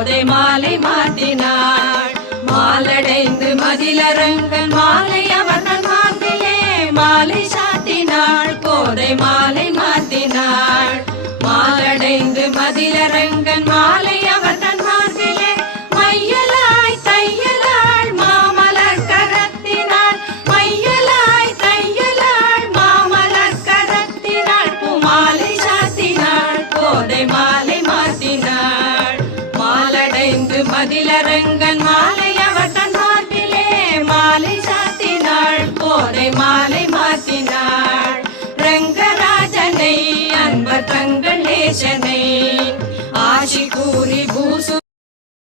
கோதை மாலை மாத்தினாள். மாலடைந்து மதிலரங்கன் மாலை அவர் தன் மார்பிலே மாலை சாத்தினாள். கோதை மாலை மாத்தினாள். மாலடைந்து மதிலரங்கன் மாலை அவர் தன் மார்பிலே மையலாய் தையலாள் மாமலர் கரத்தினாள். மையலாய் தையலாள் மாமலர் கரத்தினாள். பூமாலை சாத்தினாள். கோதை மாலை மாத்தினாள். மாலடைந்து மதிலரங்கன் மாலை அவர் தன் மார்பிலே மாலை சாத்தினாள். கோதை மாலை மாத்தினாள். ரங்கராஜனை அன்பர் தங்கள் நேசனை ஆசி கூறி பூசு